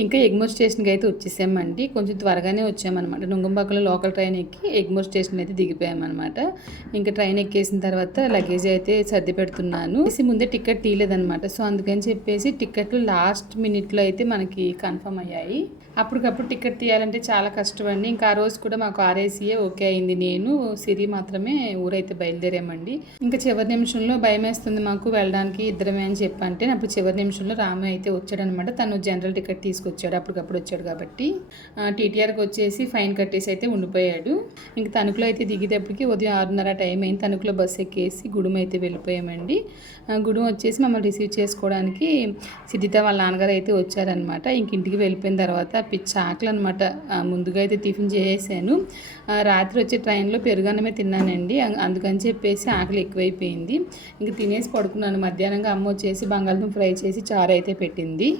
ఇంకా ఎగ్మోర్ స్టేషన్కి అయితే వచ్చేసామండి. కొంచెం త్వరగానే వచ్చామన్నమాట. నుంగంబాకలో లోకల్ ట్రైన్ ఎక్కి ఎగ్మోర్ స్టేషన్ అయితే దిగిపోయామన్నమాట. ఇంకా ట్రైన్ ఎక్కేసిన తర్వాత లగేజ్ అయితే సర్ది పెడుతున్నాను. ముందే టికెట్ తీయలేదన్నమాట. సో అందుకని చెప్పేసి టికెట్లు లాస్ట్ మినిట్లో అయితే మనకి కన్ఫర్మ్ అయ్యాయి. అప్పటికప్పుడు టికెట్ తీయాలంటే చాలా కష్టం అండి. ఇంకా ఆ రోజు కూడా మాకు ఆర్ఏసీయే ఓకే అయింది. నేను సిరి మాత్రమే ఊరైతే బయలుదేరామండి. ఇంకా చివరి నిమిషంలో భయం వేస్తుంది మాకు వెళ్ళడానికి ఇద్దరమే అని చెప్పంటే అప్పుడు చివరి నిమిషంలో రాము అయితే వచ్చాడనమాట. తను జనరల్ టికెట్ తీసుకొచ్చాడు, అప్పటికప్పుడు వచ్చాడు కాబట్టి. టీటీఆర్కి వచ్చేసి ఫైన్ కట్టేసి అయితే ఉండిపోయాడు. ఇంక తణుకులో అయితే దిగేటప్పటికి ఉదయం 6:30 టైం అయింది. తణుకులో బస్సు ఎక్కేసి గుడుము అయితే వెళ్ళిపోయామండి. గుడుము వచ్చేసి మమ్మల్ని రిసీవ్ చేసుకోవడానికి సిద్ధిత వాళ్ళ నాన్నగారు అయితే వచ్చారనమాట. ఇంక ఇంటికి వెళ్ళిపోయిన తర్వాత పిచ్చి ఆకలి అనమాట. ముందుగా అయితే టిఫిన్ చేసాను. రాత్రి వచ్చే ట్రైన్లో పెరుగన్నమే తిన్నానండి. అందుకని చెప్పేసి ఆకలి ఎక్కువైపోయింది. ఇంక తినేసి పడుకున్నాను. మధ్యాహ్నంగా అమ్మ వచ్చేసి బంగాళదుంప ఫ్రై చేసి చారు అయితే పెట్టింది.